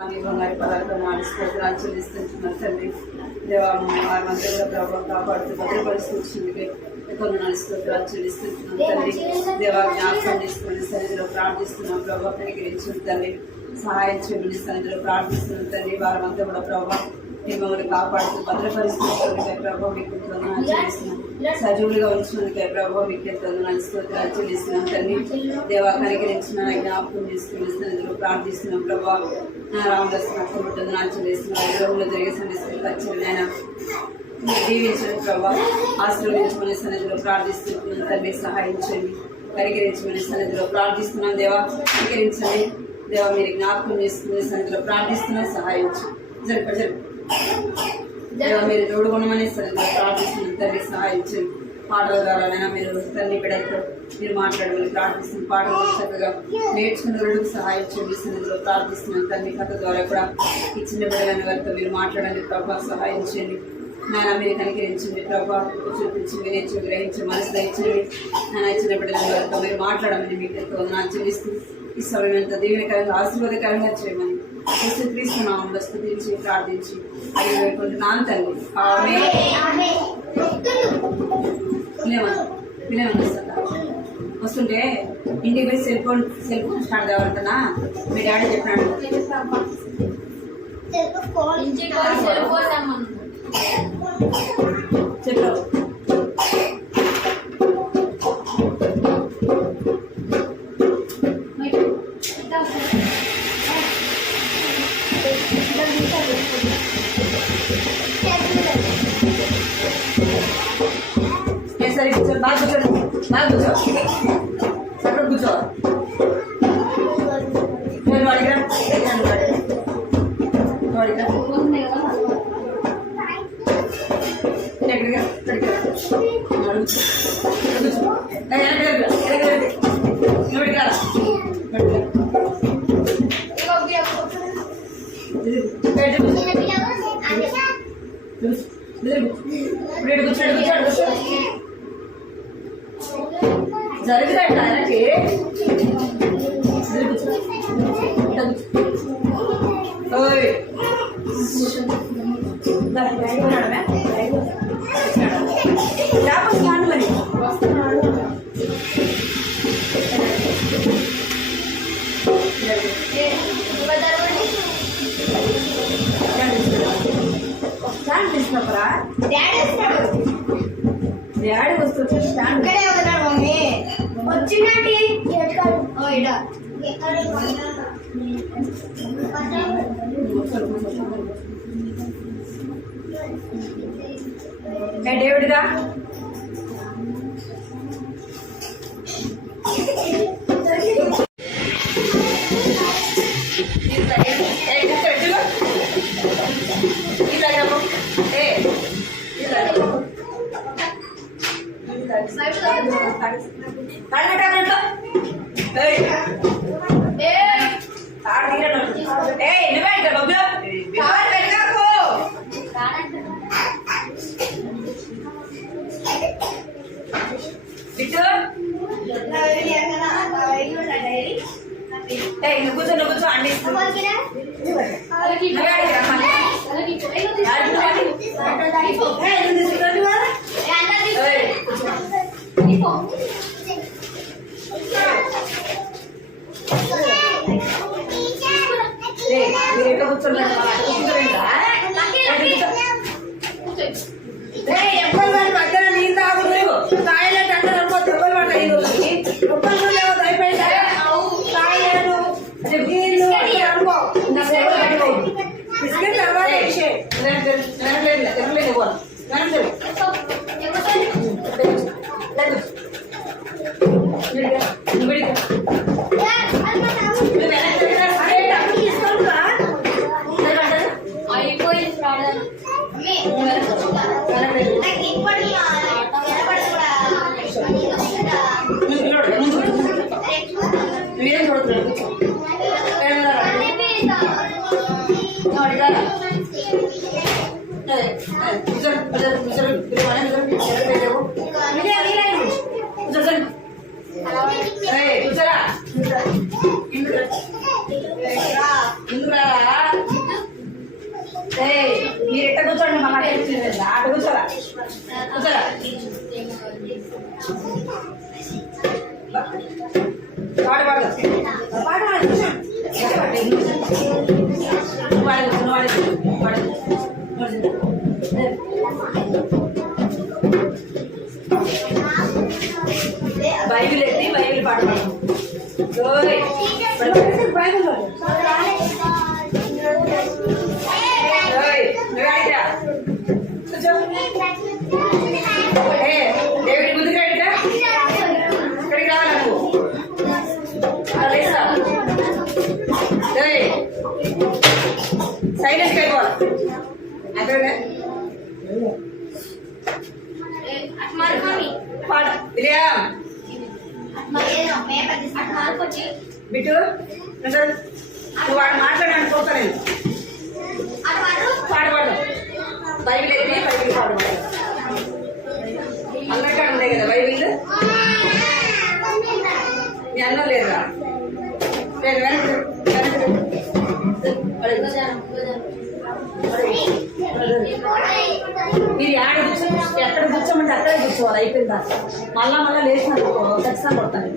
బంగారు పదార్థం స్తోత్రాలు చెల్లిస్తుంటున్నారు తండ్రి. దేవా వారంతా కూడా ప్రభావం కాపాడుతూ భద్రపరుస్తుంది కొందరు స్తోత్రాలు చెల్లిస్తుంటున్నాం తండ్రి. దేవా జ్ఞాపకం చేసుకుని సన్నిధిలో ప్రార్థిస్తున్నాం ప్రభావ కనికరించుంది తండ్రి. సహాయం చేయమని సన్నిధిలో ప్రార్థిస్తున్నాం తండ్రి. వారంతా కూడా ప్రభావ మిమ్మల్ని కాపాడుతూ భద్రపరిస్తున్నందుకే ప్రభావ మీకు వందనాలు చెల్లిస్తున్నాం. సజీవులుగా ఉంచినందుకే ప్రభావ మీకు వందనాలు స్తోత్రాలు చెల్లిస్తున్నాం తండ్రి. దేవా కనికరించిన జ్ఞాపకం చేసుకుని సన్నిధిలో ప్రార్థిస్తున్నాం ప్రభావ. రామదాస్ వందనాలు చెల్లిస్తున్నాం. గృహంలో జరిగే సమస్యలు ఖచ్చితంగా దీవించిన ప్రభావ ఆశీర్వదించమని సన్నిధిలో ప్రార్థిస్తున్నాం తండ్రి. సహాయం చేయండి, కనికరించమని సన్నిధిలో ప్రార్థిస్తున్నాం. దేవా కనికరించండి దేవా, మీరు జ్ఞాపకం చేసుకునే సన్నిధిలో ప్రార్థిస్తున్నాం. సహాయం చేయండి దేవా, మీరు తోడుకొనమని సన్నిధిలో ప్రార్థిస్తున్నాం తండ్రి. సహాయం చేయండి. పాటల ద్వారానైనా మీరు తల్లి బిడ్డలతో మీరు మాట్లాడమని ప్రార్థిస్తున్నాం. పాటలు చక్కగా నేర్చుకున్న వాళ్ళకు సహాయం చేయండి సన్నిధిలో ప్రార్థిస్తున్నాం తండ్రి. కథ ద్వారా కూడా ఈ చిన్న బిడ్డలైన వారితో మీరు మాట్లాడండి ప్రభావ. సహాయం చేయండి నాయన, మీరు కనికరించండి ప్రభావ. చూపించి వినేచ్చు గ్రహించి మనసు దయచండి నాయన. చిన్న బిడ్డలైన వారితో మీరు మాట్లాడమని మీకు ఎంతో వందనాలు చెల్లిస్తూ ఈ సమయం ఎంత దీవెనకరంగా ఆశీర్వాదకరంగా చేయమని యేసుక్రీస్తునామములో స్తుతించి ప్రార్థించి అడిగి వేడుకుంటున్నాను తండ్రి. ఆమేన్. వస్తుంటే ఇంటికి పోయి సెల్ ఫోన్ స్టార్ట్ కావాలంటున్నా మీ డాడీ చెప్పినాడు. చెప్పు సరే కూర్చో, బాగా కూర్చోండి, బాగా కూర్చో, అక్కడ కూర్చో. నేను వాడిగా జరుగుతాడు ఆయనకి. స్టాండ్ తీసుకున్నారా? డాడీ వస్తుంది. స్టాండ్ వచ్చిందండి. డేవిడ్గా కూర్చో అండి. మీరు ఎట్లా కూర్చోండి. మధ్యన నీళ్ళు తాగురు తాగలేదు అంటే దెబ్బలు పడ్డాయి. బిస్కెట్ తర్వాత మీరేం చూడుతున్నారు? కూర్చోరా మీరు ఎట్ట కూర్చోండి మళ్ళీ అటు కూర్చోరా కూర్చోరా పాడు పాడు పాడు బైబిల్ ఎత్తి బైబిల్ పాడు బైబిల్ దేవుడి ముందుకు రైట్గా ఇక్కడికి రావాలా నువ్వు సైలెంట్ అయిపోవాలి అదే పాట విలియం బిట్టు నువ్వు వాడు మాట్లాడడానికి పోతా నేను పాడవాడు బైబిల్ ఎత్తి బైబిల్ పాడవాడు అందరికీ ఉండే కదా బైబిల్ మీ అన్నం లేదా లేదు వెనక్కి మీరు ఆడ కూర్చో ఎక్కడ కూర్చోమంటే అక్కడే కూర్చోవాలి అయిపోయిందా మళ్ళా మళ్ళీ లేచిన ఖచ్చితంగా కొడతాను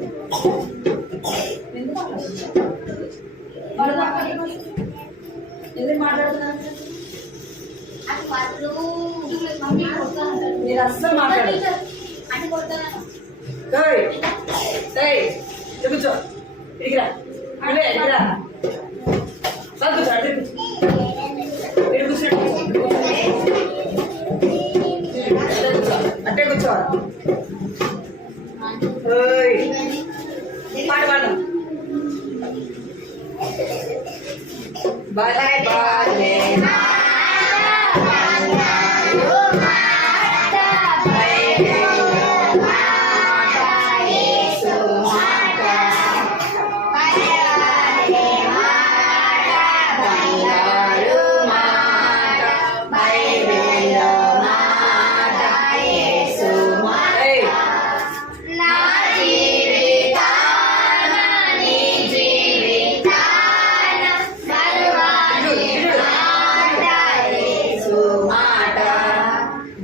ఎందుకు మాట్లాడుతున్నారు మీరు అస్సలు మాట్లాడదు కూర్చో ఇడిగిరా అదే ఇడిగిరా కూర్చో అదే ఇటు కూర్చున్నట్టు అట్టే కూర్చోవాలి పాడు పాడు బాలే బాలే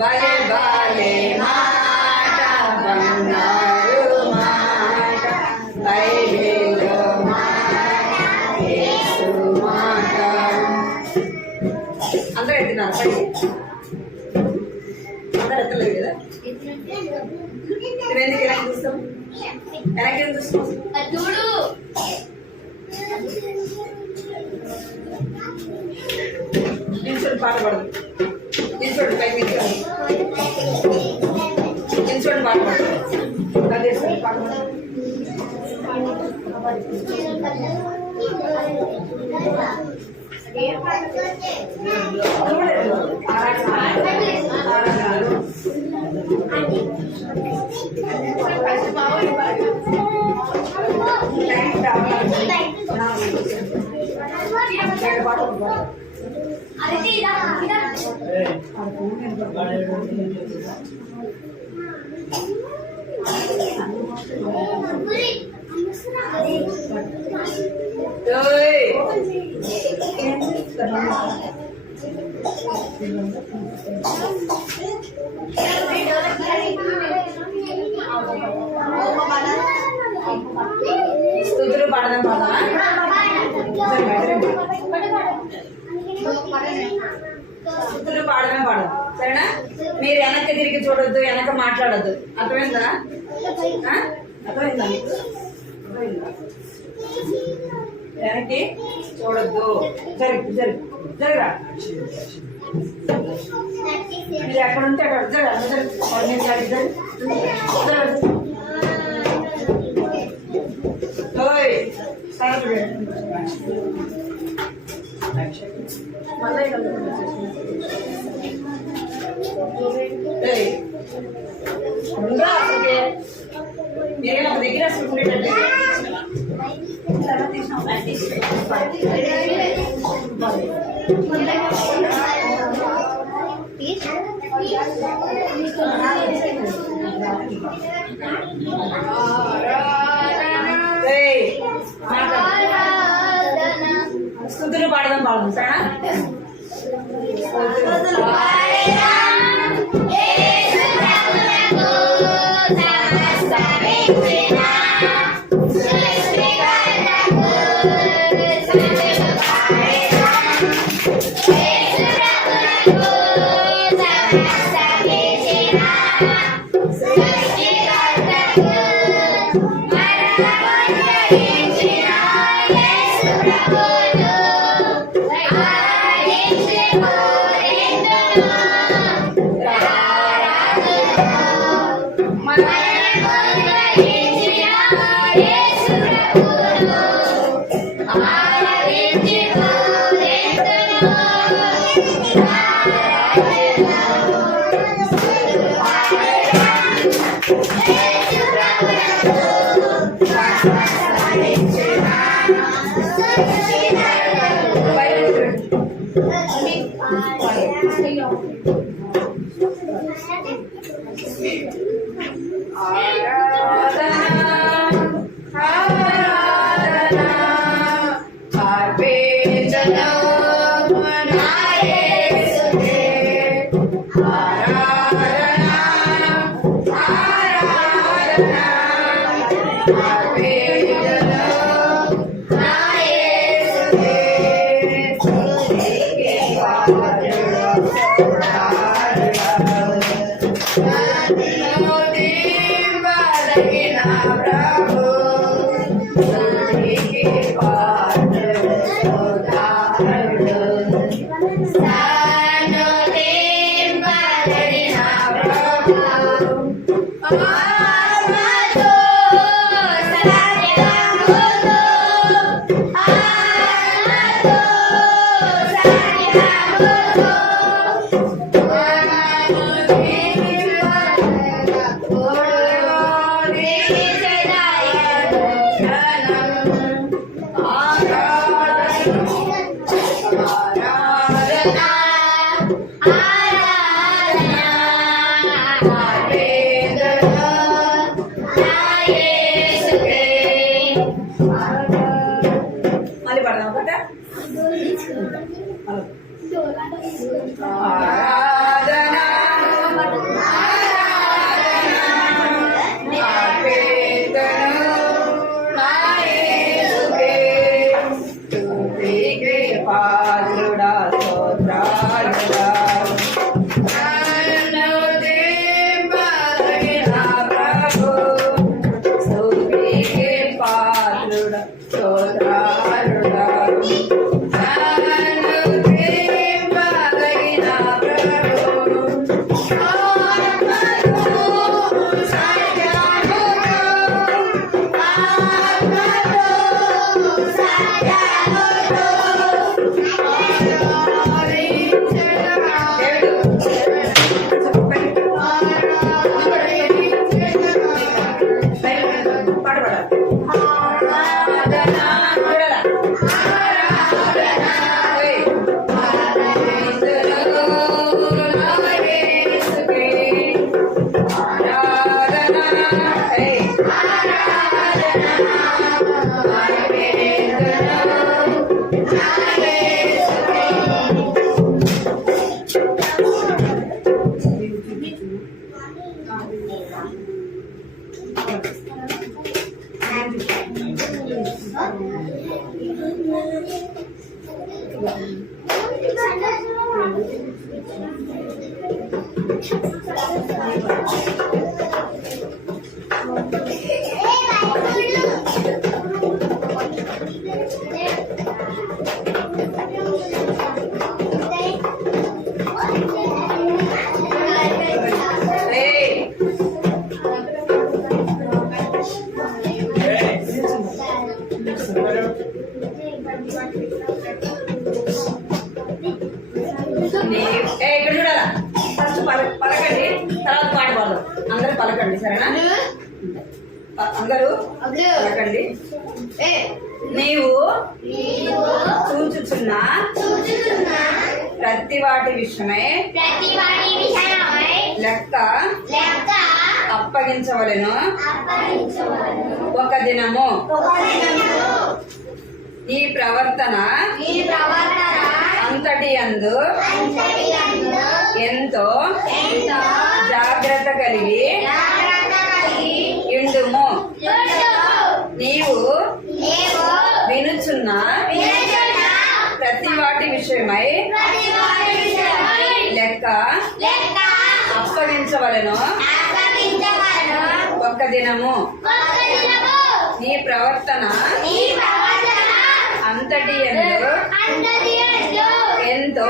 బాలే బాలే మాట బంగారు మాట బైబిలు మాట యేసు మాట అందరూ ఎత్తినారు పైకి అందరూ ఎత్తలేదు కదా నువ్వెందుకు ఎలా చూస్తాం ఎలాగే చూస్తాం నిల్చోడు పాట పడదు నిల్చోడు పైకి నిల్చోడు పాట పడదు అదే సార్ పాట పడదు స్తుతులు పాడదాం స్తుతులు పాడదాం పాడదాం సరేనా మీరు వెనక్కి తిరిగి చూడొద్దు వెనక మాట్లాడద్దు అర్థమైందా అర్థమైందా మీకు వెనక్కి చూడొద్దు జరగరా మీరు ఎక్కడ ఉంటే అక్కడ మీరే ఒక దగ్గర ఉండేటట్టు స్తుతులు పాడదాం సరేనా మళ్ళీ పడదాం ఒకట ఇక్కడ చూడాలా ఫస్ట్ పలకండి, తర్వాత పాట పాడదాం. అందరూ పలకండి, సరేనా? అందరూ పలకండి. నీవు చూచుచున్న ప్రతి వాటి విషయమై లెక్క అప్పగించవలెను ఒక దినము. ఈ ప్రవర్తన అంతటి యందు ఎంతో జాగ్రత్త కలిగి ఇండుము. నీవు వినుచున్న ప్రతి వాటి విషయమై లెక్క అప్పగించవలెను. ఒక్క దినము నీ ప్రవర్తన అంతటి యందు ఎంతో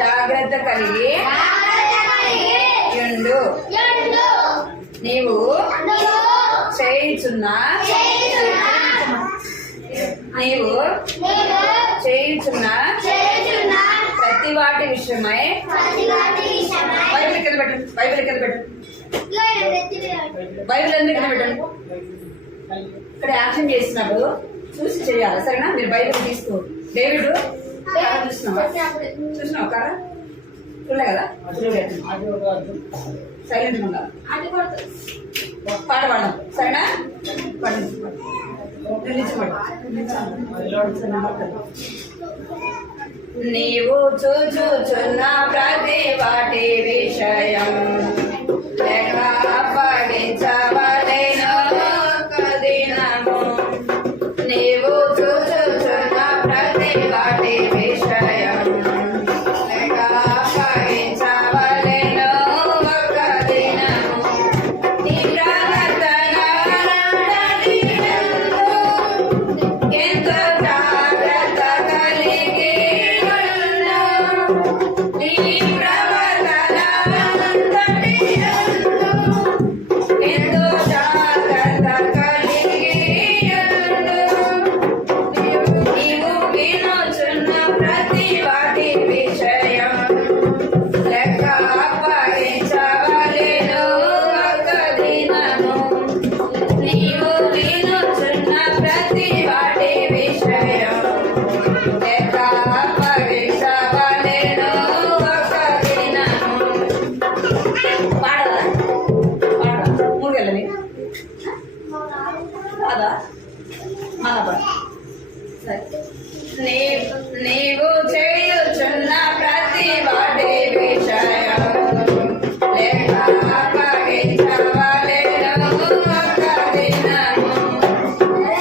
జాగ్రత్త కలిగి యుండు. నీవు చేయుచున్న ప్రతి వాటి విషయమై బైబిల్ కింద పెట్టు. బైబిల్ ఎందుకు కింద పెట్టండి. ఇక్కడ యాక్షన్ చేసినప్పుడు చూసి చేయాలి, సరేనా? మీరు బైబిల్ తీసుకో. డేవిడ్ చూసినావు కదా? చూడలే కదా? సైలెంట్ ఉండాలి. పాట పాడదాం, సరేనా? నీవు చూచుచున్న ప్రతి వాటి విషయం లెక్క అప్పగించవలెను. ఒక్క దినము నీవు చూచుచున్న ప్రతి వాటి విషయం లెక్క అప్పగించవలెను. ఒక్క దినము నీ ప్రవర్తన ఎంతో జాగ్రత్త కలిగి ఉండు. నీ ప్రవర్తన ఎంతో జాగ్రత్త కలిగి ఉండు. నీవు వినుచున్న ప్రతి వాటి విషయం లెక్క అప్పగించవలెను. ఒక్క దినము నీవు వినుచున్న ప్రతి వాటి విషయం లెక్క అప్పగించవలెను. ఒక్క దినము పాడదా? మూగెళ్ళని కాదా? మన పాడ. నీవు చేయుచున్న ప్రతి వాటి విషయం లెక్క అప్పగించవలెను. ఒక్క దినము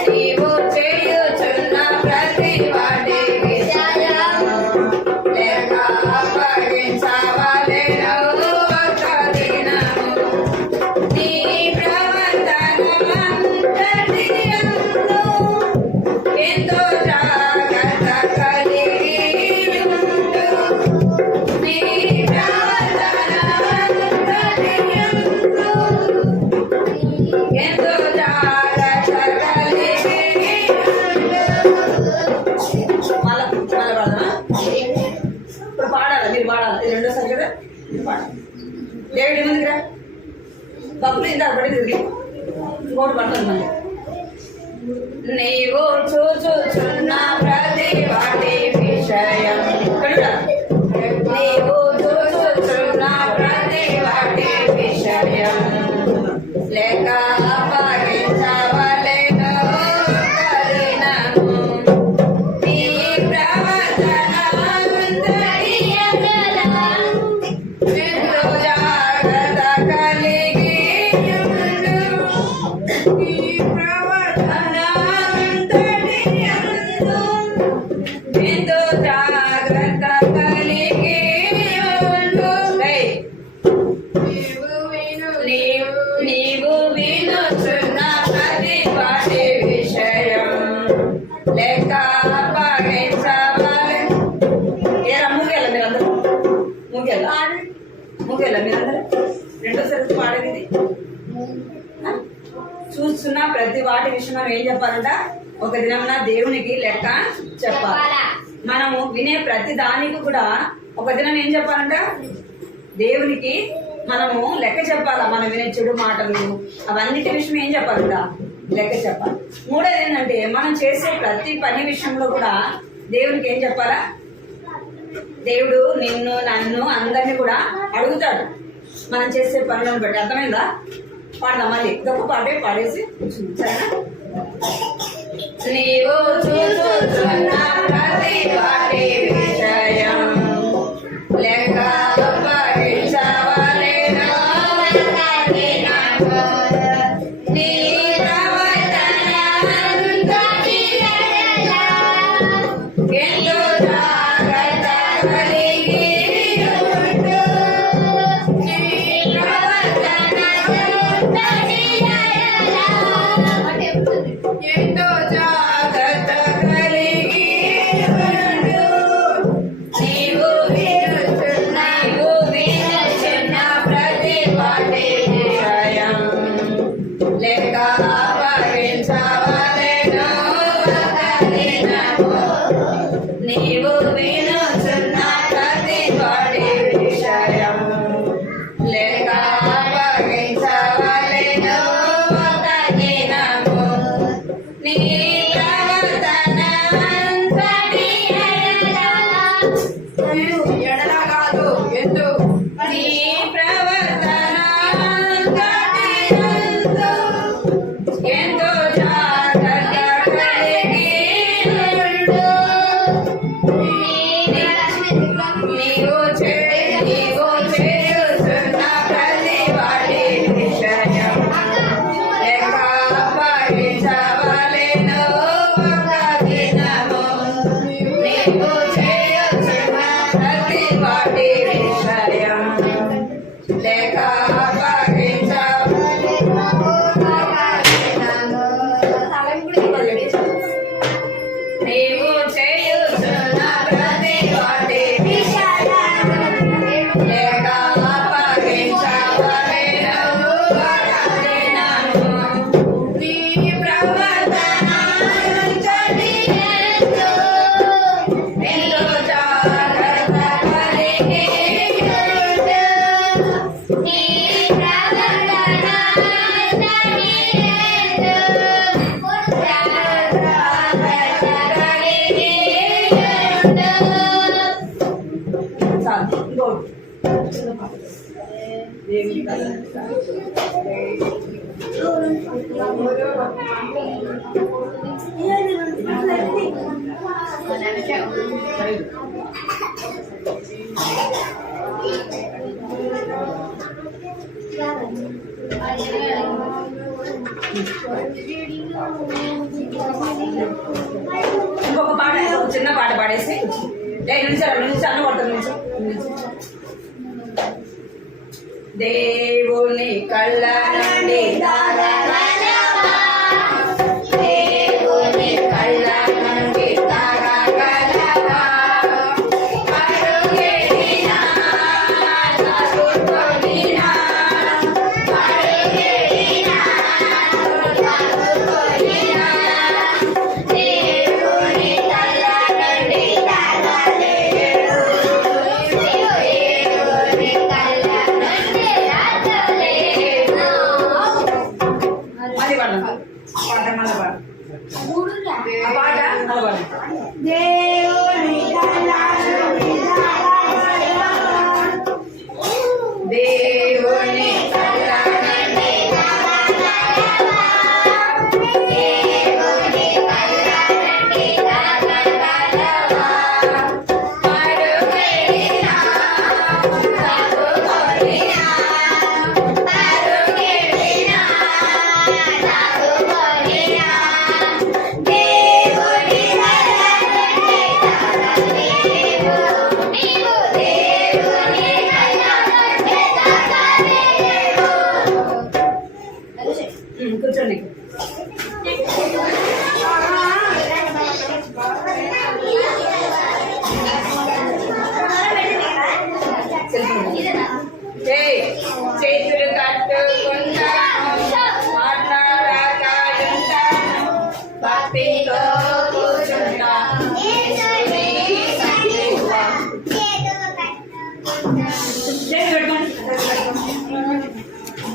నీవు చేయుచున్న ప్రతి వాటి విషయం లెక్క అప్పగించవలెను. ఒక్క దినము నీ ప్రవర్తన అంతటి యందు ఎంతో జాగ్రత్త కలిగి ఉండు. నీ ప్రవర్తన అంతటి యందు ఎంతో జాగ్రత్త కలిగి ఉండు. మళ్ళా పాడదా? ఇప్పుడు పాడాలి, మీరు పాడాలి. ఇది రెండోసారి కదా? మీరు పాడాలి. దేవుడి ముందుకు రా. బబ్బులు ఇందా పడి తిరిగి ఇంకోటి పడుతుంది మళ్ళీ. నీవు చూచుచున్న ప్రతి వాటి విషయం నీవు చూచుచున్న ప్రతి వాటి విషయం లెక్క అప్పగించవలెను. ఒక్క దినము నీ ప్రవర్తన అంతటి యందు ఎంతో జాగ్రత్త కలిగి ఉండు. నీ ప్రవర్తన అంతటి యందు ఎంతో జాగ్రత్త కలిగి ఉండు. నీవు వినుచున్న ప్రతి వాటి విషయం లెక్క అప్పగించవలెను. ఏరా మూగేళ్ళ మీరందరూ? మూగేళ్ళ మీరందరూ? రెండోసారి పాడేది. చూస్తున్న ప్రతి వాటి విషయం మనం ఏం చెప్పాలంట? ఒక దినమున దేవునికి లెక్క చెప్పాలి. మనము వినే ప్రతి దానికి కూడా ఒక దినం ఏం చెప్పాలంట? దేవునికి మనము లెక్క చెప్పాలా. మనం వినే చెడు మాటలు అవన్నిటి విషయం ఏం చెప్పాలంట? లెక్క చెప్పాలి. మూడోది ఏంటంటే మనం చేసే ప్రతి పని విషయంలో కూడా దేవునికి ఏం చెప్పాలా? దేవుడు నిన్ను నన్ను అందరినీ కూడా అడుగుతాడు మనం చేసే పనులను బట్టి. అర్థమైందా? పాడదాం మళ్ళీ. గొప్ప పాటే పాడేసి సరేనా? నీవు చూచుచున్న ప్రతి వాటి నీవు వినుచున్న ప్రతి వాడి విషయం లేక అప్పగించవలెను ఒక దినము నీ ప్రవర్తన అంతటి ఎడల కాదు ఎందు నీ ప్రవర్తన అంతటి ఎంతో జాగ్రత్త కలిగి నీవు చేయుచున్న ప్రతి వాడి విషయం లెక్క అప్పగించవలెను ఒక దినము నీవు చేయుచున్న ప్రతి వాడి విషయం లెక్క అప్పగించవలెను ఒక దినము నీవు చేయుచున్న ప్రతి వాడి లేక అప్పగించవలెను ఒక దినము నీ ప్రవర్తన అంతటి ఎంతో జాగ్రత్త కలిగి ఉండు. నీ ప్రవర్తన అంతటి ఎంతో జాగ్రత్త కలిగి ఉండు. ఇంకొక పాట చిన్న పాట పాడేసి రెండు నిమిషాలు పడుతుంది దేవుని కళ్ళ నుండి తాగగలవా? దేవుని కళ్ళ నుండి తాగగలవా? అడుగేడినా తాగుకొనినా, అడుగేడినా తాగుకొనినా, దేవుని కళ్ళ నుండి తాగలేడు. దేవుని కళ్ళ నుండి రాజలేడు. అది పాట మళ్ళీ పాట ఆ పాట మళ్ళీ పాట. దేవుని కళ్ళ నుండి తాగగలవా? దేవుని కళ్ళ నుండి తాగగలవా? దేవుని కళ్ళ నుండి తాగగలవా? అడుగేడినా తాగుకొనినా, అడుగేడినా తాగుకొనినా, దేవుని కళ్ళ నుండి తాగలేడు. నీవు దేవుని కళ్ళ నుండి తాగలేడు. కూర్చోండి. చేతులు కట్టుకున్నాను, మాట్లాడకాయుంటాను, భక్తితో కూర్చుంటాను.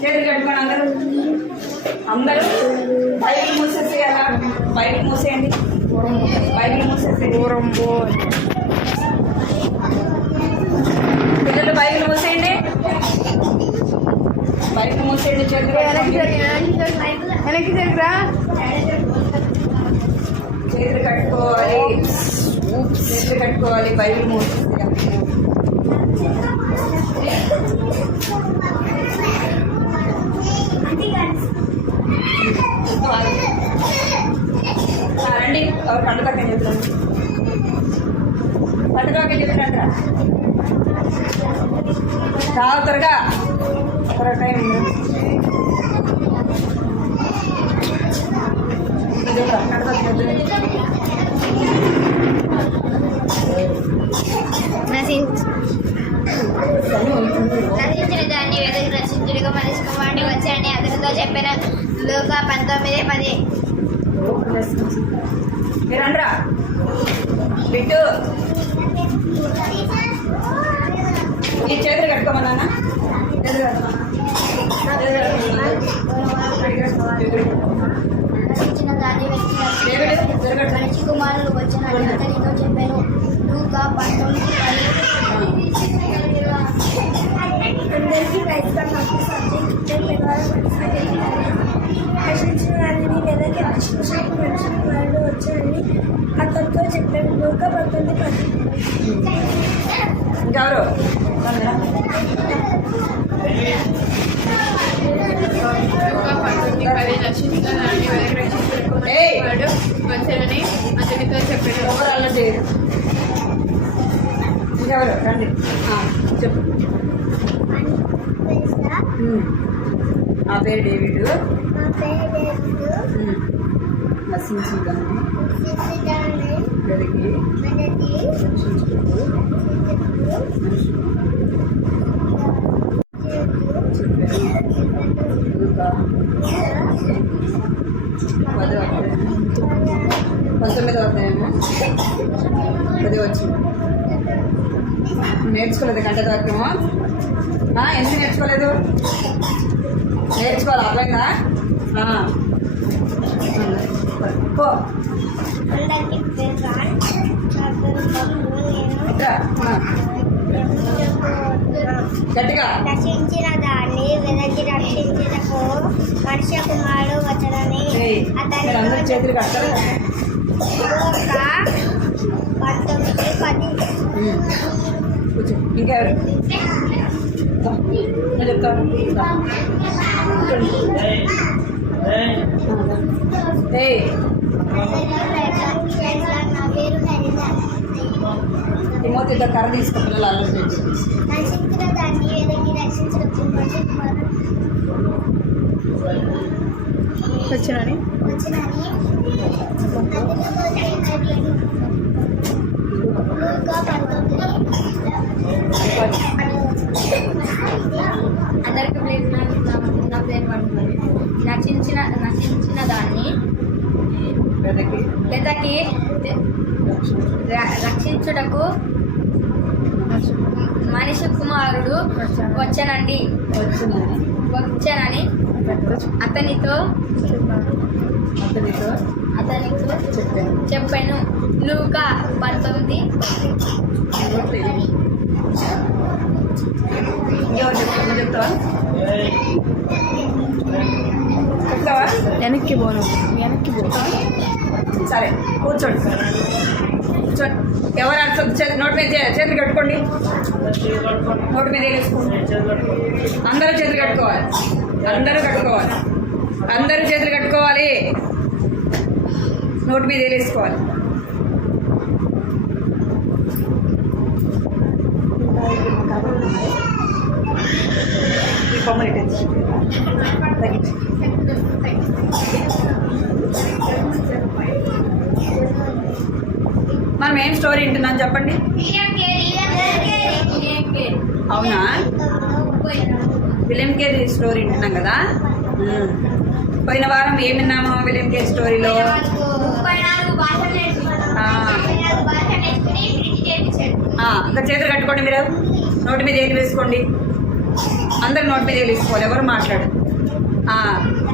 చేతులు కట్టుకోండి అందరూ బైబిల్ మూసేసి అలా బైబిల్ మూసేయండి. బైబిల్ మూసేసి పిల్లలు బైబిల్ మూసేయండి. బైబిల్ మూసేయండి. చేతులు వెనక్కి దగ్గర చేతులు కట్టుకోవాలి. చేతులు కట్టుకోవాలి. బైబిల్ మూసేసి రండి. కళ్ళు తగ్గని చెప్తాను. పట్టుకోకి చెప్పండి రా చాలా త్వరగా టైం నశించిన దాన్ని వెదకి రక్షించుడిగా మనిషి కుమారుని వచ్చాడని అతనితో చెప్పిన లూకా 19:10. మీరండ్రా బిట్టు ఈ చేతులు కట్టుకోమన్నా నశించిన దాన్ని వెతికి మనిషి కుమారుడు వచ్చాడని అతనితో చెప్పాను. లూకా 19:10. అందరికీ క్రైస్తవ సబ్జెక్ట్ నశించిన వారిని వెదకి రక్షించడానికి మనిషి కుమారుడు వచ్చాడని అతనితో చెప్పాను. లూకా 19:10. ఇంకెవరు నశించిన దాన్ని వెదకి రక్షించుటకు వచ్చాడని అతనితో చెప్పాడు. ఎవరు అలా చేయరు. ఇంకెవరు రండి చెప్పు. నా పేరు డేవిడ్. నశించిన దాన్ని వెతికి రక్షించుటకు లూకా 19వ అధ్యాయము 10 వచ్చింది. నేర్చుకోలేదు గంట వాక్యము. ఎందుకు నేర్చుకోలేదు? నేర్చుకోవాలి అర్థంగా పో గట్టిగా. నశించిన దాన్ని వెదకి రక్షించుటకు మనిషి కుమారుడు వచ్చాడని మీరు అందరూ చేతులు కడతారు. లూకా 19:10. కూర్చో. ఇంకెవరు నేను చెప్తాను. తిమోతితో కర్ర తీసుకో పిల్లలు అల్లరి చేసి. నశించిన దాన్ని వెదకి రక్షించుటకు మనిషి కుమారుడు వచ్చాడని అందరికీ నా పేరు పడుతుంది. నశించిన దాన్ని వెదకి రక్షించుటకు మనిషి కుమారుడు వచ్చానని అతనితో చెప్పాను. లూకా 19:10. చెప్తావా? వెనక్కి పోను. సరే కూర్చోండి. ఎవరు అర్థం నోటి మీద చేతులు కట్టుకోండి. నోటి మీద వేసుకోండి. అందరూ చేతులు కట్టుకోవాలి. అందరూ చేతులు కట్టుకోవాలి. నోటి మీద వేసుకోవాలి. ఈ కొమ్మలు తగ్గించి మనం ఏం స్టోరీ వింటున్నాం చెప్పండి. అవునా? విలియం కేరీ స్టోరీ వింటున్నాం కదా. పోయిన వారం ఏమి విన్నాము విలియం కేరీ స్టోరీలో? ఇంకా చేతులు కట్టుకోండి. మీరు నోటి మీద ఏది వేసుకోండి. అందరు నోటి మీద ఏది వేసుకోవాలి. ఎవరు మాట్లాడు.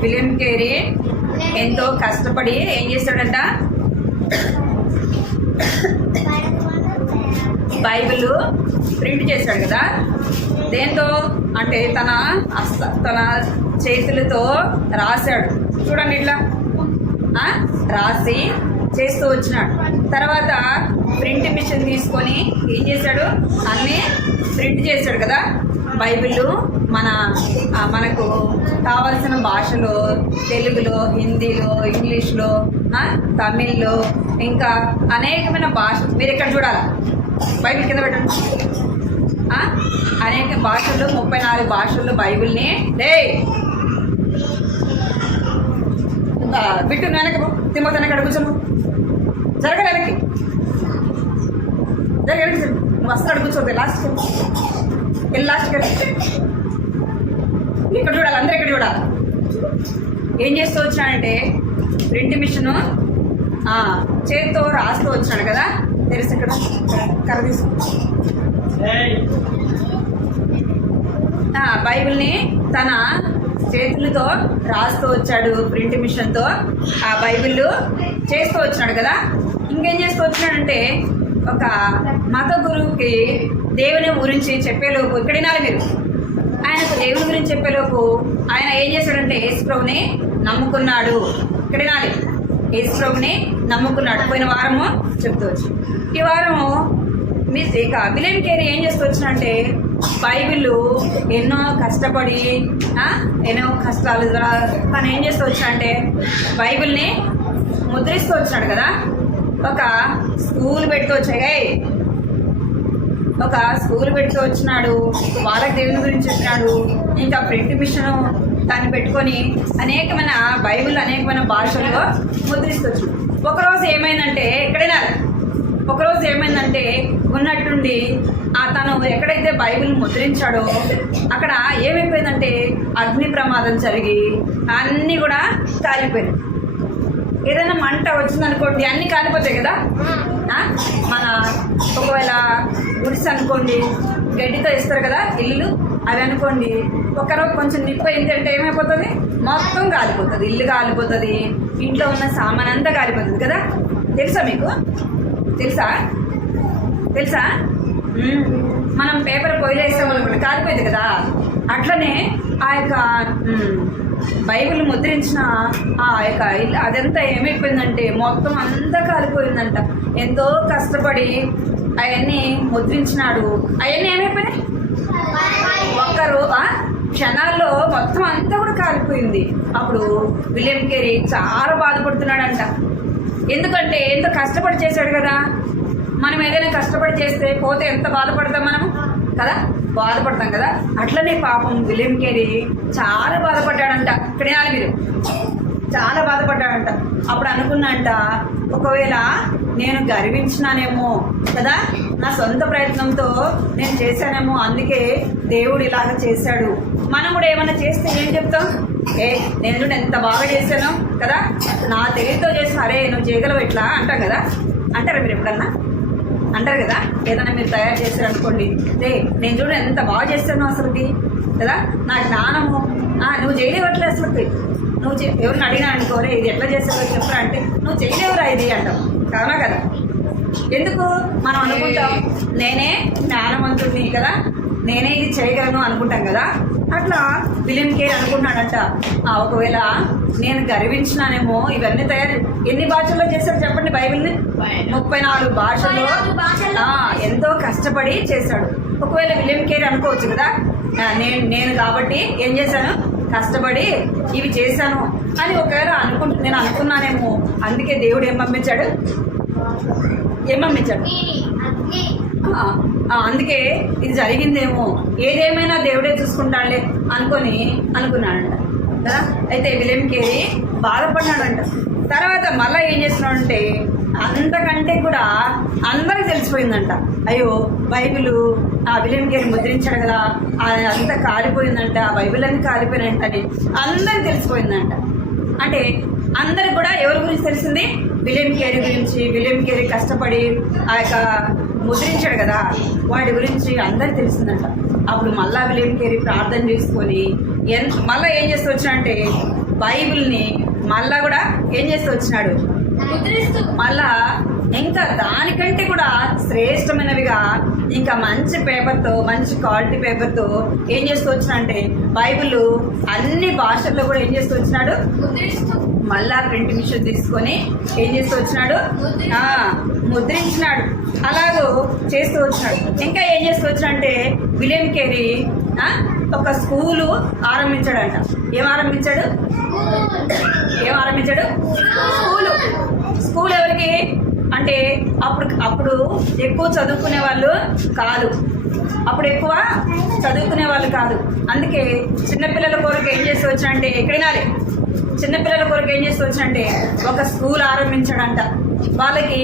విలియం కేరీ ఎంతో కష్టపడి ఏం చేస్తాడంట? బైబిల్ ప్రింట్ చేశాడు కదా. దేంతో అంటే తన చేతులతో రాశాడు. చూడండి ఇట్లా రాసి చేస్తూ వచ్చినాడు. తర్వాత ప్రింట్ మిషన్ తీసుకొని ఏం చేశాడు? అన్నీ ప్రింట్ చేశాడు కదా. బైబిల్ మనకు కావలసిన భాషలో, తెలుగులో, హిందీలో, ఇంగ్లీష్లో, తమిళ్లో, ఇంకా అనేకమైన భాష. మీరు ఇక్కడ చూడాలి. బైబిల్ కింద పెట్టండి. అనేక భాషల్లో 34 భాషల్లో బైబిల్ని బిట్టు వెనక తిమ్మత వెనక అడుగుచాను జరగ వెనక్కి నువ్వు అసలు అడుగుచోద్దు లాస్ట్ వెళ్ళి లాస్ట్కి వెళ్ళి ఇక్కడ చూడాలి, అందరూ ఇక్కడ చూడాలి. ఏం చేస్తూ వచ్చినాడంటే ప్రింట్ మిషను చేతితో రాస్తూ వచ్చినాడు కదా, తెలుసు ఇక్కడ కర్ర తీసు బైబిల్ని తన చేతులతో రాస్తూ వచ్చాడు ప్రింట్ మిషన్తో. ఆ బైబిల్ చేస్తూ వచ్చినాడు కదా. ఇంకేం చేస్తూ వచ్చినాడంటే ఒక మత గురువుకి దేవుని గురించి చెప్పేలోపు ఇక్కడ వినాలి మీరు, ఆయనకు దేవుని గురించి చెప్పేలోపు ఆయన ఏం చేశాడంటే యేసుప్రభుని నమ్ముకున్నాడు. ఇక్కడ వినాలి, యేసుప్రభుని నమ్ముకున్నాడు. పోయిన వారము చెప్తూ వచ్చి ఈ వారము ఇక విలియం కేరీ ఏం చేస్తూ వచ్చినంటే బైబిల్ ఎన్నో కష్టపడి ఎన్నో కష్టాలు తను ఏం చేస్తూ వచ్చినంటే బైబిల్ని ముద్రిస్తూ వచ్చినాడు కదా. ఒక స్కూల్ పెడుతూ వచ్చాయి, ఒక స్కూల్ పెడుతూ వచ్చినాడు, వాళ్ళకి దేవుని గురించి చెప్పినాడు. ఇంకా ప్రింట్ మిషన్ దాన్ని పెట్టుకొని అనేకమైన బైబిల్ అనేకమైన భాషల్లో ముద్రిస్తూ వచ్చినాడు. ఒకరోజు ఏమైందంటే ఒకరోజు ఏమైందంటే ఉన్నట్టుండి తను ఎక్కడైతే బైబిల్ ముద్రించాడో అక్కడ ఏమైపోయిందంటే అగ్ని ప్రమాదం జరిగి అన్నీ కూడా కాలిపోయినాయి. ఏదైనా మంట వచ్చిందనుకోండి అన్నీ కాలిపోతాయి కదా. మన ఒకవేళ గుడిసె అనుకోండి, గడ్డితో ఇస్తారు కదా ఇల్లు, అవి అనుకోండి, ఒకరోజు కొంచెం నిప్పు ఏంటంటే ఏమైపోతుంది, మొత్తం కాలిపోతుంది, ఇల్లు కాలిపోతుంది, ఇంట్లో ఉన్న సామాన్ అంతా కాలిపోతుంది కదా. తెలుసా మీకు? తెలుసా మనం పేపర్ పొయ్యిలో వేసామనుకోండి కాలిపోయింది కదా. అట్లనే ఆ యొక్క బైబిల్ ముద్రించిన ఆ యొక్క ఇల్లు అదంతా ఏమైపోయిందంటే మొత్తం అంతా కాలిపోయిందంట. ఎంతో కష్టపడి అవన్నీ ముద్రించినాడు, అవన్నీ ఏమైపోయినాయి ఒక్కరు క్షణాల్లో మొత్తం అంతా కూడా కాలిపోయింది. అప్పుడు విలియం కేరీ చాలా బాధపడుతున్నాడంట. ఎందుకంటే ఎంతో కష్టపడి చేశాడు కదా. మనం ఏదైనా కష్టపడి చేస్తే పోతే ఎంత బాధపడతాం మనం కదా, బాధపడతాం కదా. అట్లనే పాపం విలియం కేరీ చాలా బాధపడ్డాడంట. ఇక్కడ మీరు చాలా బాధపడ్డాడంట. అప్పుడు అనుకున్నాంట, ఒకవేళ నేను గర్వించినానేమో కదా, నా సొంత ప్రయత్నంతో నేను చేశానేమో, అందుకే దేవుడు ఇలాగ చేశాడు. మనం కూడా ఏమైనా చేస్తే ఏం చెప్తాం, నేను ఎంత బాగా చేశాను కదా, నా తెలివితో చేసిన, అరే నువ్వు చేయగలవు ఇట్లా అంటాం కదా. అంటారా మీరు ఎప్పుడన్నా? అంటారు కదా. ఏదైనా మీరు తయారు చేశారనుకోండి, నేను చూడ ఎంత బాగా చేస్తాను అసలుకి కదా, నా జ్ఞానము నువ్వు చేయలేవట్లే అసలుకి. నువ్వు ఎవరిని అడిగినా అనుకోరే ఇది ఎట్లా చేస్తావో చెప్పరా అంటే నువ్వు చేయలేవురా ఇది అంటాం కాదా కదా. ఎందుకు మనం అనుకుంటాం నేనే జ్ఞానవంతుడిని కదా, నేనే ఇది చేయగలను అనుకుంటాం కదా. అట్లా విలియం కేరీ అనుకున్నాడంట, ఒకవేళ నేను గర్వించినానేమో, ఇవన్నీ ఎన్ని భాషల్లో చేశాడు చెప్పండి బైబిల్ని? 34 భాషల్లో ఎంతో కష్టపడి చేశాడు. ఒకవేళ విలియం కేరీ అనుకోవచ్చు కదా, నేను కాబట్టి ఏం చేశాను, కష్టపడి ఇవి చేశాను అని ఒకవేళ నేను అనుకున్నానేమో, అందుకే దేవుడు ఏం పంపించాడు, అందుకే ఇది జరిగిందేమో, ఏదేమైనా దేవుడే చూసుకుంటాడులే అనుకున్నాడంట కదా. అయితే విలియం కేరీ బాధపడ్డాడంట. తర్వాత మళ్ళీ ఏం చేస్తున్నాడంటే అంతకంటే కూడా అందరికి తెలిసిపోయిందంట, అయ్యో బైబిల్ విలియం కేరీ ముద్రించాడు కదా, అంతా కాలిపోయిందంట, బైబిల్ అన్ని కాలిపోయినంట అని అందరికి తెలిసిపోయిందంట. అంటే అందరికి కూడా ఎవరి గురించి తెలిసింది, విలియం కేరీ గురించి. విలియం కేరీ కష్టపడి ఆ యొక్క ముద్రించాడు కదా, వాటి గురించి అందరికి తెలిసిందంట. అప్పుడు మళ్ళా విలియం కేరీ ప్రార్థన చేసుకొని మళ్ళీ ఏం చేస్తూ వచ్చినాడంటే బైబిల్ని మళ్ళా కూడా ఏం చేస్తూ వచ్చినాడు, మళ్ళా ఇంకా దానికంటే కూడా శ్రేష్టమైనవిగా ఇంకా మంచి పేపర్తో, మంచి క్వాలిటీ పేపర్తో ఏం చేస్తూ వచ్చినాడంటే బైబిల్ అన్ని భాషల్లో కూడా ఏం చేస్తూ వచ్చినాడు, మళ్ళా ప్రింట్ మిషన్ తీసుకొని ఏం చేస్తూ వచ్చినాడు, ముద్రించినాడు. అలాగూ చేస్తూ వచ్చినాడు. ఇంకా ఏం చేస్తూ వచ్చినాడంటే విలియం కేరీ ఒక స్కూలు ఆరంభించాడంట. ఏం ఆరంభించాడు? స్కూలు. స్కూల్ ఎవరికి అంటే అప్పుడు ఎక్కువ చదువుకునే వాళ్ళు కాదు, అందుకే చిన్నపిల్లల కొరకు ఏం చేసి వచ్చానంటే ఎక్కడినాలి, చిన్నపిల్లల కొరకు ఏం చేసి వచ్చానంటే ఒక స్కూల్ ఆరంభించాడంట. వాళ్ళకి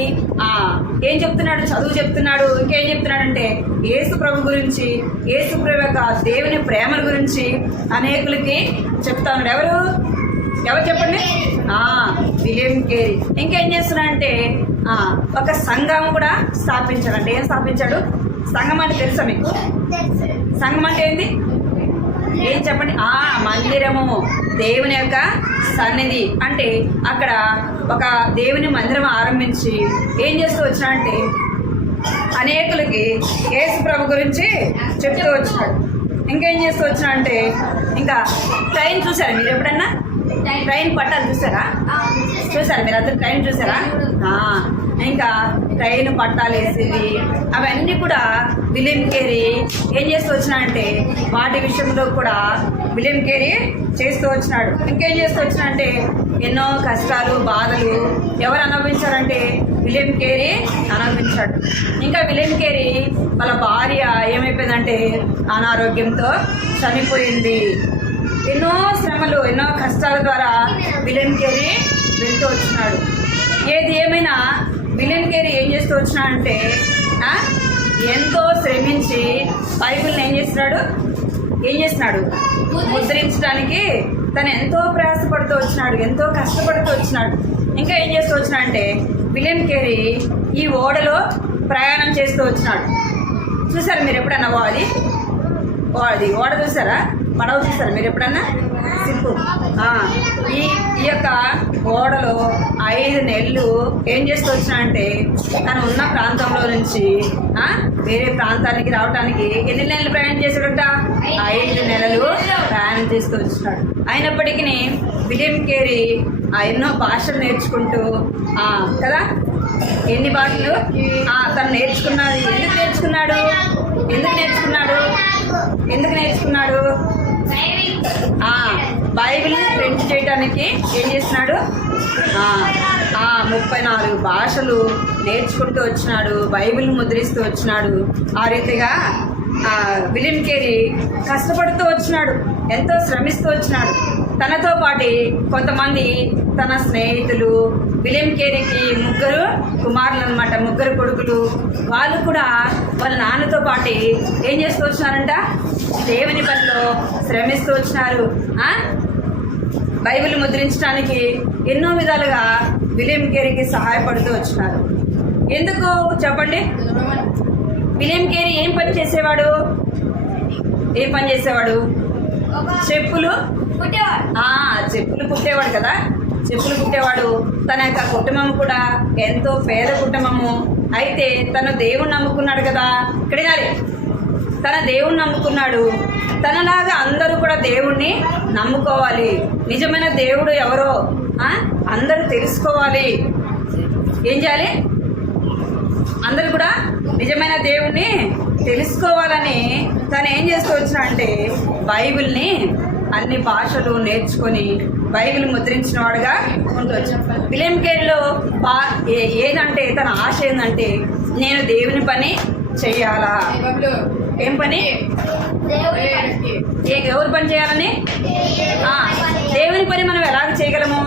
ఏం చెప్తున్నాడు, చదువు చెప్తున్నాడు. ఇంకేం చెప్తున్నాడంటే యేసు ప్రభు గురించి, యేసు ప్రభు యొక్క దేవుని ప్రేమల గురించి అనేకులకి చెప్తా ఉన్నాడు. ఎవరు చెప్పండి? William Carey. ఇంకేం చేస్తున్నాడంటే ఒక సంఘం కూడా స్థాపించాడంటే. ఏం స్థాపించాడు? సంఘం అంటే తెలుసా మీకు? సంఘం అంటే ఏంటి? ఏం చెప్పండి? మందిరము, దేవుని యొక్క సన్నిధి. అంటే అక్కడ ఒక దేవుని మందిరం ఆరంభించి ఏం చేస్తూ వచ్చినాడంటే అనేకులకి యేసు ప్రభు గురించి చెప్తూ వచ్చినాడు. ఇంకేం చేస్తూ వచ్చినాడంటే ఇంకా ట్రైన్ చూసారా మీరు ఎప్పుడన్నా? ట్రైన్ పట్టాలు చూసారా మీరు అందరు? ట్రైన్ చూసారా? ఇంకా ట్రైన్ పట్టాలు వేసేది అవన్నీ కూడా విలియం కేరీ ఏం చేస్తూ వచ్చినాడంటే వాటి విషయంలో కూడా విలియం కేరీ చేస్తూ వచ్చినాడు. ఇంకేం చేస్తూ వచ్చినాడంటే ఎన్నో కష్టాలు, బాధలు ఎవరు అనుభవించారంటే విలియం కేరీ అనుభవించాడు. ఇంకా విలియం కేరీ వాళ్ళ భార్య ఏమైపోయిందంటే అనారోగ్యంతో చనిపోయింది. ఎన్నో శ్రమలు, ఎన్నో కష్టాల ద్వారా విలియం కేరీ వెళ్తూ వచ్చినాడు. ఏది ఏమైనా విలియం కేరీ ఏం చేస్తూ వచ్చినాడంటే ఎంతో శ్రమించి బైబిల్ని ఏం చేస్తున్నాడు ముద్రించడానికి తను ఎంతో ప్రయాసపడుతూ వచ్చినాడు, ఎంతో కష్టపడుతూ వచ్చినాడు. ఇంకా ఏం చేస్తూ వచ్చినాడంటే విలియం కేరీ ఈ ఓడలో ప్రయాణం చేస్తూ వచ్చినాడు. చూసారు మీరు ఎప్పుడన్నా? ఓడ చూసారా? పడవ చూసారా మీరు ఎప్పుడన్నా? సింపు. ఈ యొక్క ఓడలో 5 నెలలు ఏం చేస్తూ వచ్చినాడంటే తను ఉన్న ప్రాంతంలో నుంచి వేరే ప్రాంతానికి రావడానికి ఎన్ని నెలలు ప్రయాణం చేశాడట? 5 నెలలు ప్రయాణం చేస్తూ వచ్చినాడు. అయినప్పటికీ విలియం కేరీ ఎన్నో భాషలు నేర్చుకుంటూ కదా, ఎన్ని భాషలు తను నేర్చుకున్నది. ఎందుకు నేర్చుకున్నాడు? బైబిల్ని ప్రింట్ చేయడానికి ఏం చేస్తున్నాడు? 34 భాషలు నేర్చుకుంటూ వచ్చినాడు, బైబిల్ ముద్రిస్తూ వచ్చినాడు. ఆ రీతిగా విలియం కేరీ కష్టపడుతూ వచ్చినాడు, ఎంతో శ్రమిస్తూ వచ్చినాడు. తనతో పాటు కొంతమంది తన స్నేహితులు, విలియం కేరీకి 3 కుమారులు అన్నమాట, 3 కొడుకులు. వాళ్ళు కూడా వాళ్ళ నాన్నతో పాటు ఏం చేస్తూ వచ్చినారంట? దేవుని పనిలో శ్రమిస్తూ వచ్చినారు. బైబిల్ ముద్రించడానికి ఎన్నో విధాలుగా విలియం కేరీకి సహాయపడుతూ వచ్చినారు. ఎందుకు చెప్పండి? విలియం కేరీ ఏం పని చేసేవాడు? చెప్పులు కుట్టేవాడు కదా. చెప్పులు కుట్టేవాడు. తన యొక్క కుటుంబం కూడా ఎంతో పేద కుటుంబము. అయితే తను దేవుణ్ణి నమ్ముకున్నాడు కదా. ఇక్కడినాలి, తన దేవుణ్ణి నమ్ముకున్నాడు. తనలాగా అందరూ కూడా దేవుణ్ణి నమ్ముకోవాలి. నిజమైన దేవుడు ఎవరో అందరూ తెలుసుకోవాలి. ఏం చేయాలి? అందరూ కూడా నిజమైన దేవుణ్ణి తెలుసుకోవాలని తను ఏం చేస్తూ వచ్చినా అంటే బైబిల్ని అన్ని భాషలు నేర్చుకొని బైబిల్ ముద్రించిన వాడుగా ఉంటూ వచ్చాడు. విలియం కేరీలో ఏదంటే తన ఆశ ఏంటంటే నేను దేవుని పని చెయ్యాలా. ఏం పని? ఎవరి పని చేయాలని? దేవుని పని మనం ఎలాగ చేయగలము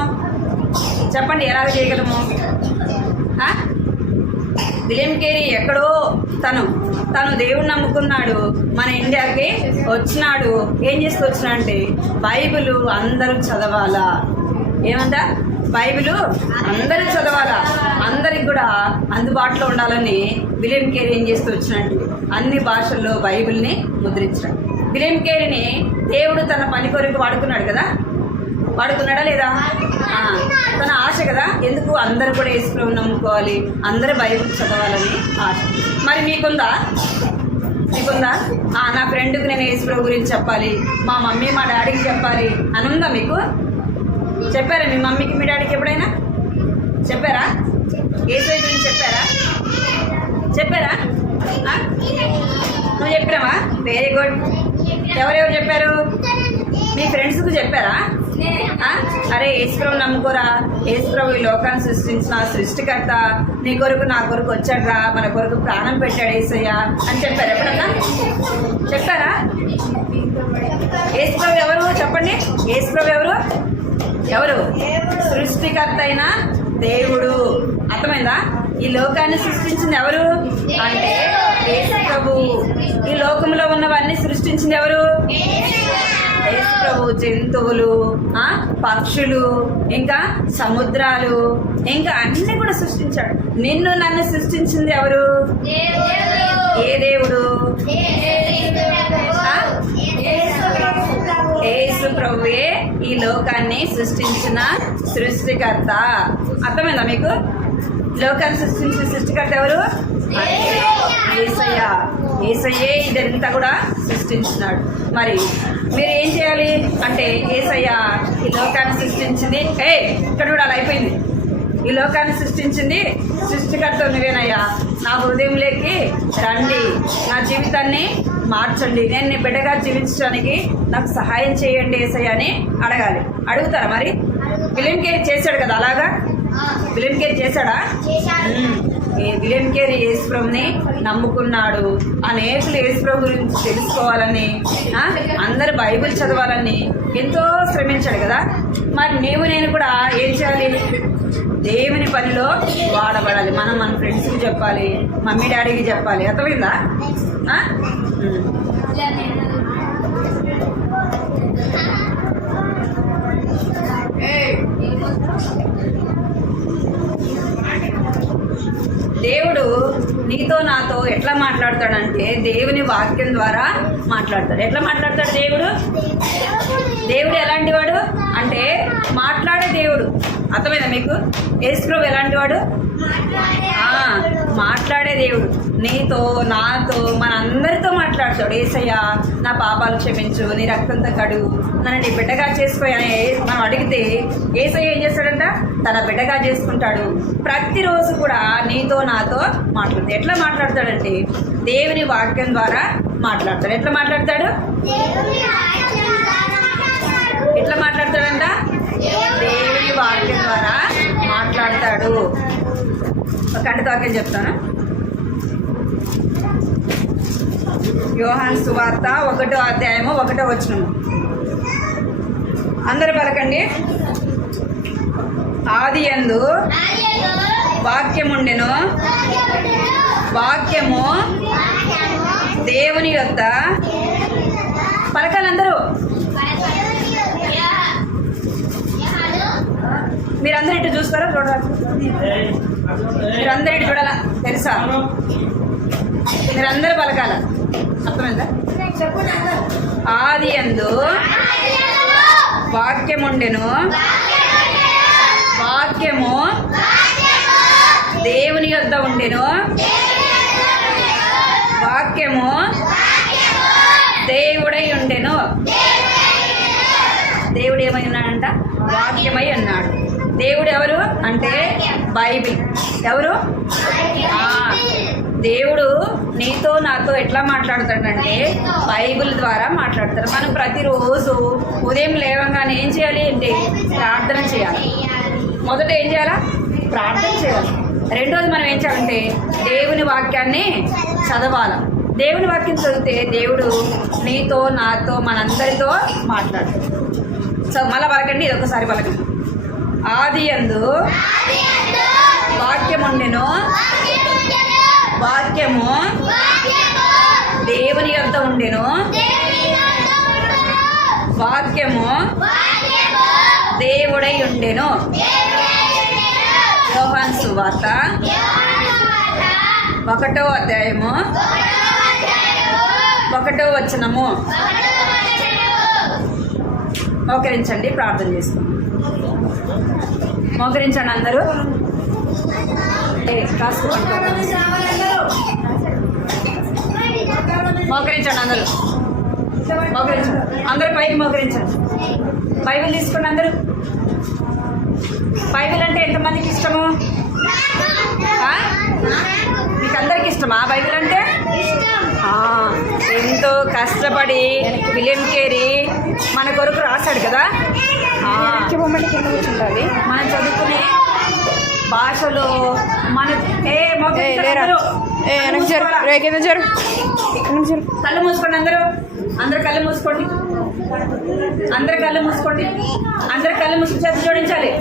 చెప్పండి? ఎలాగ చేయగలము? విలియం కేరీ ఎక్కడో తను దేవుణ్ణి నమ్ముకున్నాడు, మన ఇండియాకి వచ్చినాడు. ఏం చేస్తూ వచ్చినా అంటే బైబిల్ అందరూ చదవాలా. ఏమంటా? బైబిల్ అందరూ చదవాలా, అందరికి కూడా అందుబాటులో ఉండాలని విలియం కేరీ ఏం చేస్తూ వచ్చినట్టు అన్ని భాషల్లో బైబిల్ని ముద్రించాడు. విలియం కేరీని దేవుడు తన పని కొరకు వాడుకున్నాడు కదా. వాడుకున్నాడా లేదా? తన ఆశ కదా. ఎందుకు? అందరూ కూడా యేసుప్రభువుని నమ్ముకోవాలి, అందరూ బైబిల్ చదవాలని ఆశ. మరి మీకుందా? నా ఫ్రెండ్కి నేను యేసుప్రభు గురించి చెప్పాలి, మా మమ్మీ మా డాడీకి చెప్పాలి అని ఉందా మీకు? చెప్పారా మీ మమ్మీకి మీ డాడీకి ఎప్పుడైనా చెప్పారా? యేసు గురించి చెప్పారా? నువ్వు చెప్పావా? Very good. ఎవరెవరు చెప్పారు? మీ ఫ్రెండ్స్కు చెప్పారా? అరే యేసుప్రభు నమ్ముకోరా, యేసుప్రభు ఈ లోకాన్ని సృష్టించిన సృష్టికర్త, నీ కొరకు నా కొరకు వచ్చాడురా, మన కొరకు ప్రాణం పెట్టాడు యేసయ్య అని చెప్పారు. ఎప్పుడన్నా చెప్పారా? యేసుప్రభు ఎవరు చెప్పండి? యేసుప్రభు ఎవరు? ఎవరు? సృష్టికర్త అయిన దేవుడు. అర్థమైందా? ఈ లోకాన్ని సృష్టించింది ఎవరు అంటే యేసుప్రభు. ఈ లోకంలో ఉన్నవన్నీ సృష్టించింది ఎవరు? యేసుప్రభు. జంతువులు, పక్షులు, ఇంకా సముద్రాలు, ఇంకా అన్ని కూడా సృష్టించాడు. నిన్ను నన్ను సృష్టించింది ఎవరు? ఏ దేవుడు? యేసు ప్రభువే ఈ లోకాన్ని సృష్టించిన సృష్టికర్త. అర్థమైందా మీకు? లోకాన్ని సృష్టించిన సృష్టికర్త ఎవరు? యేసయ్య. యేసయ్యే ఇదంతా కూడా సృష్టించినాడు. మరి మీరు ఏం చేయాలి అంటే యేసయ్య ఈ లోకాన్ని సృష్టించింది, ఇక్కడ కూడా అలా అయిపోయింది. ఈ లోకాన్ని సృష్టించింది సృష్టికర్త నువ్వేనయ్యా, నా హృదయంలోకి రండి, నా జీవితాన్ని మార్చండి, నేను నీ బిడ్డగా జీవించడానికి నాకు సహాయం చేయండి యేసయ్య అని అడగాలి. అడుగుతారా? మరి విలియం కేరీ చేశాడు కదా అలాగా. విలియం కేరీ చేశాడా? విలియం కేరీ యేసుప్రభుని నమ్ముకున్నాడు. అనేకులు యేసుప్రభు గురించి తెలుసుకోవాలని, అందరు బైబిల్ చదవాలని ఎంతో శ్రమించాడు కదా. మరి నీవు నేను కూడా ఏం చేయాలి? దేవుని పనిలో వాడబడాలి. మనం మన ఫ్రెండ్స్కి చెప్పాలి, మమ్మీ డాడీకి చెప్పాలి. అర్థమైందా? దేవుడు నీతో నాతో ఎట్లా మాట్లాడతాడంటే దేవుని వాక్యం ద్వారా మాట్లాడతాడు. ఎట్లా మాట్లాడతాడు దేవుడు? దేవుడు ఎలాంటి వాడు అంటే మాట్లాడే దేవుడు. అర్థమైందా మీకు? యేసుప్రభు ఎలాంటి వాడు? మాట్లాడే దేవుడు. నీతో నాతో మనందరితో మాట్లాడతాడు. యేసయ్య నా పాపాలు క్షమించు, నీ రక్తంతో కడుగు, నన్ను నీ బిడ్డగా చేసుకో అని మనం అడిగితే యేసయ్య ఏం చేస్తాడంట? తన బిడ్డగా చేసుకుంటాడు. ప్రతిరోజు కూడా నీతో నాతో మాట్లాడతాడు. ఎట్లా మాట్లాడతాడంటే దేవుని వాక్యం ద్వారా మాట్లాడతాడు. ఎట్లా మాట్లాడతాడు? ఎట్లా మాట్లాడతాడంట? దేవుని వాక్యం ద్వారా మాట్లాడతాడు. కంటి వాక్యం చెప్తాను. యోహాను సువార్త 1వ అధ్యాయము 1వ వచనము. అందరూ పలకండి. ఆదియందు వాక్యముండెను, వాక్యము దేవుని యొద్ద. పలకాలి అందరూ. మీరందరూ ఇటు చూస్తారా? చూడాలి. మీరందరూ ఇటు చూడాలా? తెలుసా? మీరందరూ పలకాల. అర్థమైందా? ఆదియందు వాక్యముండెను, వాక్యము దేవుని యొద్ద ఉండెను, వాక్యము దేవుడై ఉండెను. దేవుడు ఏమై ఉన్నాడంట? వాక్యమై ఉన్నాడు. దేవుడు ఎవరు అంటే బైబిల్. ఎవరు? దేవుడు నీతో నాతో ఎట్లా మాట్లాడతాడంటే బైబిల్ ద్వారా మాట్లాడతాడు. మనం ప్రతిరోజు ఉదయం లేవగానే ఏం చేయాలి అంటే ప్రార్థన చేయాలి. మొదట ఏం చేయాలా? ప్రార్థన చేయాలి. రెండోది మనం ఏం చేయాలంటే దేవుని వాక్యాన్ని చదవాలి. దేవుని వాక్యం చదివితే దేవుడు నీతో నాతో మనందరితో మాట్లాడతాడు. సో మళ్ళీ పలకండి, ఇది ఒకసారి పలకండి. ఆదియందు వాక్యముండెను, వాక్యము దేవుని యొద్ద ఉండెను, వాక్యము దేవుడై ఉండెను. యోహాను సువార్త 1వ అధ్యాయము 1వ వచనము. మోకరించండి, ప్రార్థన చేసుకుందాం. మోకరించండి అందరూ. మోకరించండి అందరూ. మోకరించండి అందరూ. పైకి మోకరించండి. బైబిల్ తీసుకోండి అందరూ. బైబిల్ అంటే ఎంతమందికి ఇష్టము? మీకు అందరికి ఇష్టమా బైబిల్ అంటే? ఎంతో కష్టపడి విలియం కేరీ మన కొరకు రాశాడు కదా. వెనక్కి పొమ్మంటే కింద కూర్చుంటుంది. మనం చదువుకునే భాషలో మన లేరా వెనక్కి జరు, రే కింద జరు, వెనక్కి జరు. కళ్ళు మూసుకోండి అందరూ కళ్ళు మూసుకోండి, అందరు కళ్ళు మూసుకోండి, అందరు కళ్ళు మూసుకుని చేతి జోడించాలి.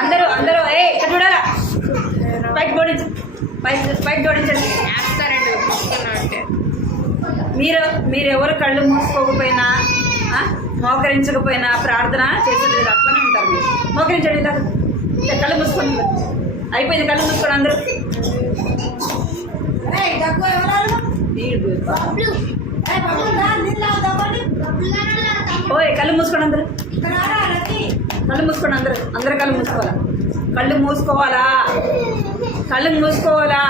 అందరూ అందరూ ఇక్కడ చూడాలా, పైకి జోడించండి, పైకి జోడించండి. వేస్తారండి అంటే మీరు ఎవరు కళ్ళు మూసుకోకపోయినా మోకరించకపోయినా ప్రార్థన చేసేది అట్లనే ఉంటారు. మీరు మోకరించండి, ఇలా కళ్ళు మూసుకోండి. అయిపోయింది, కళ్ళు మూసుకోండి అందరూ. ఓయ్ కళ్ళు మూసుకోండి అందరూ, కళ్ళు మూసుకోండి అందరూ కళ్ళు మూసుకోవాలా, కళ్ళు మూసుకోవాలా, కళ్ళు మూసుకోవాలా.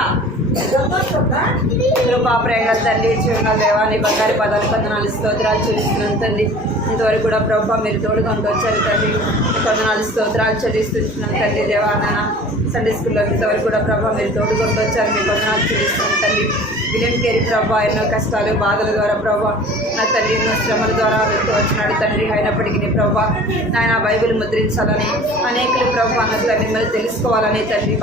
కృపాప్రేమ తండ్రి, జీవన దేవా, నీ బంగారు పదాలు వందనాలు స్తోత్రాలు చెల్లిస్తున్నాను తండ్రి. ఇంతవరకు కూడా ప్రభావ మీరు తోడుగా వచ్చారు తండ్రి. వందనాలు స్తోత్రాలు చెల్లిస్తున్నాను తండ్రి. దేవా నాన్న సండే స్కూల్లో ఇంతవరకు కూడా ప్రభావ మీరు తోడుగా వచ్చారు, మీకు వందనాలు చెల్లిస్తున్నాను తండ్రి. విలియం కేరీ ప్రభా ఎన్నో కష్టాలు బాధల ద్వారా ప్రభా నా తండ్రి ఎన్నో శ్రమల ద్వారా వెళ్తూ వచ్చినాడు తండ్రి. అయినప్పటికీ నీ ప్రభా నాయన బైబిల్ ముద్రించాలని అనేకులు ప్రభా నా తండ్రి మరి తెలుసుకోవాలని తండ్రి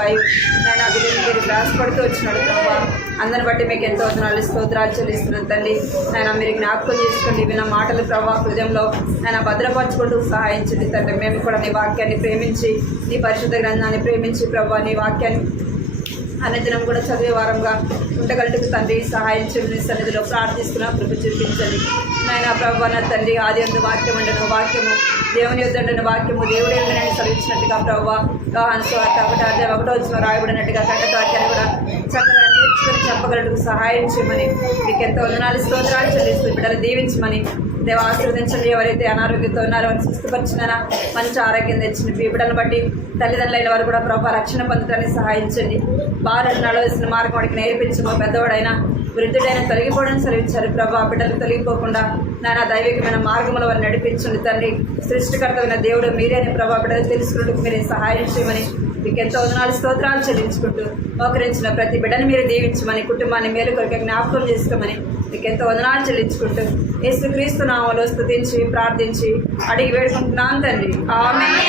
నాయన విలియం కేరీ రాసిపడుతూ వచ్చినాడు ప్రభా. అందరిని బట్టి మీకు ఎంతో వందనాలు స్తోత్రాలు చెల్లిస్తున్నాను తండ్రి. నాయన మీరు జ్ఞాపకం చేసుకోండి, విన్న మాటలు ప్రభా హృదయంలో ఆయన భద్రపరచుకుంటూ సహాయించండి తండ్రి. మేము కూడా నీ వాక్యాన్ని ప్రేమించి, నీ పరిశుద్ధ గ్రంథాన్ని ప్రేమించి ప్రభా నీ వాక్యాన్ని అన్నదినం కూడా చదివే వారంగా ఉండగలటకు తండ్రి సహాయం చేయండి. సన్నిధిలో ప్రార్థిస్తున్నా, కృప చూపించండి నాయన. ప్రభు నా తండ్రి ఆది అందు వాక్యం ఉండను, వాక్యము దేవుని యొద్దండను, వాక్యము దేవుడే ఉందని సెలవించినట్టుగా ప్రభు యోహాను సువార్త 1:1 రాయబడినట్టుగా కట్టత వాక్యాన్ని కూడా చక్కగా నేర్చుకొని చెప్పగలటకు సహాయం చేయమని మీకు ఎంతో వందనాలు స్తోత్రాలు చెల్లిస్తూ బిడ్డలు దీవించమని దేవ ఆశీర్వదించండి. ఎవరైతే అనారోగ్యంతో ఉన్నారో అని స్వస్థపరిచినారా మంచి ఆరోగ్యం తెచ్చిన ఈ బిడ్డలను బట్టి తల్లిదండ్రులైన వారు కూడా ప్రభావ రక్షణ పొందడానికి సహాయించండి. బాలను నడవలసిన మార్గం వాడికి నేర్పించమో, పెద్దవాడైనా వృద్ధుడైనా తొలగిపోవడం సెలవించారు ప్రభా. బిడ్డలు తొలగిపోకుండా నానా దైవికమైన మార్గంలో వారిని నడిపించండి తండ్రి. సృష్టికర్తమైన దేవుడు మీరేని ప్రభా. బిడ్డలు తెలుసుకున్నట్టుకు మీరే సహాయం చేయమని మీకు ఎంతో వందనాలు స్తోత్రాలు చెల్లించుకుంటూ మోకరించిన ప్రతి బిడ్డని మీరు దీవించమని, కుటుంబాన్ని మేలు కొరకు జ్ఞాపకం చేసుకోమని మీకు ఎంతో వందనాలు చెల్లించుకుంటూ యేసుక్రీస్తు నామములో స్తుతించి ప్రార్థించి అడిగి వేడుకుంటున్నాను తండ్రి. ఆమేన్.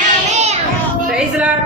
Praise lord.